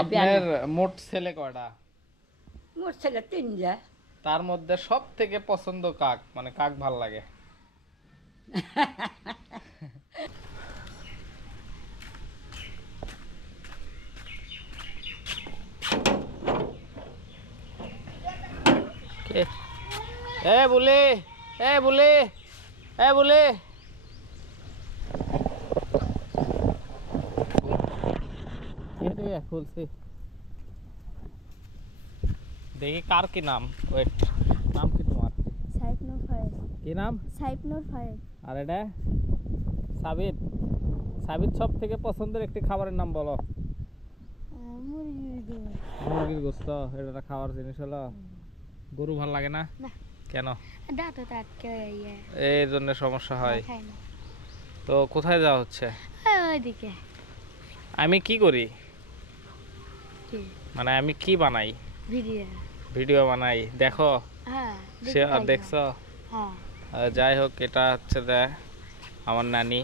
আপনার মোট ছেলে কয়টা? মোর ছেলে তিনটা। তার মধ্যে সব থেকে পছন্দ কাক, মানে কাক ভাল লাগে? কে? এ বলে, এ বলে, এ বলে। খুলছি, দেখি কার কি নাম। ওয়েট, নাম কি তোমার? সাইফ নূর ফায়েজ। কি নাম? সাইফ নূর ফায়েজ। আর এটা সাবিত। সাবিত সব থেকে পছন্দের একটি খাবারের নাম বলো। মুরগির গোশত। মুরগির গোস্ত, এটা খাওয়ার জিনিস হলো। গরু ভাল লাগে না? না। কেন? দাঁত আটকে ইয়ে এই জন্য সমস্যা হয়। খাই না। তো কোথায় যাওয়া হচ্ছে? ওইদিকে আমি কি করি, কি মানে আমি কি বানাই? ভিডিও। ভিডিও বানাই, দেখো? হ্যাঁ সে আর দেখছো? হ্যাঁ। যাই হোক, এটা হচ্ছে আমার নানি।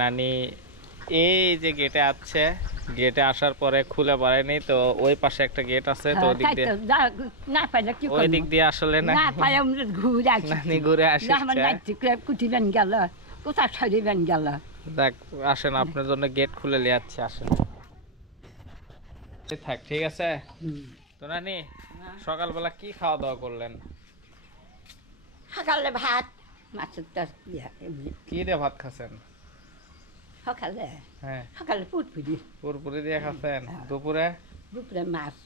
নানি এই যে গেটে আছে, গেটে আসার পরে খুলে পারেনি, তো ওই পাশে একটা গেট আছে, তো ওই দিক দিয়ে না পাইলে কি ওই দিক দিয়ে আসলে না না পাইলে আমরা ঘুরে আসি। নানি ঘুরে আসছে। আমার নাচি কুটিবেন গেল, কোথায় সারিবেন গেল। দেখ, আসেন, আপনার জন্য গেট খুলে নিয়ে যাচ্ছি, আসেন। থাক, ঠিক আছে। তো নানি, সকালবেলা কি খাওয়া দাওয়া করলেন? সকালে ভাত, মাছের কি দিয়ে ভাত খাচ্ছেন? সকালে হ্যাঁ, সকালে পুটপুরি, পুরপুরি দিয়ে খাচ্ছেন। দুপুরে? দুপুরে মাছ,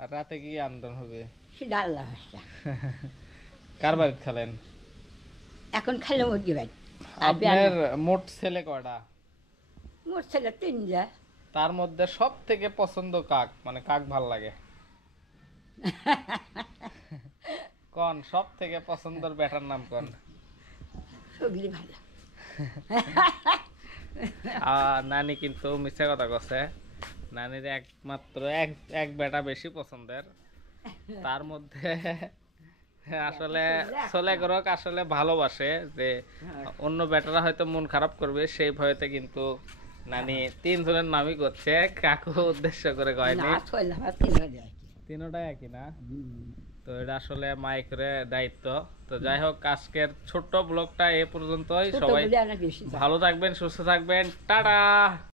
আর রাতে কি আন্দোলন হবে? সেটা আল্লাহ ভরসা। কার বাড়িতে খেলেন? এখন খাইলে মুরগি ভাই। আপনার মোট ছেলে কয়টা? মোর ছেলে তিনটা। তার মধ্যে সব থেকে পছন্দ কাক, মানে কাক ভাল লাগে? কোন সব থেকে পছন্দের ব্যাটার নাম কোন? সগলি ভালো। নানি কিন্তু মিথ্যা কথা কছে। নানির একমাত্র এক বেটা বেশি পছন্দের। তার মধ্যে আসলে ছেলে গরক আসলে ভালোবাসে, যে অন্য বেটারা হয়তো মন খারাপ করবে সেই ভয়তে কিন্তু নানি তিনজনের নামই করছে, কাকু উদ্দেশ্য করে কয়নি। তিনটাই একই না? তো এটা আসলে মাইকের দায়িত্ব। তো যাই হোক, আজকের ছোট্ট ব্লগটা এ পর্যন্তই। সবাই ভালো থাকবেন, সুস্থ থাকবেন, টাটা।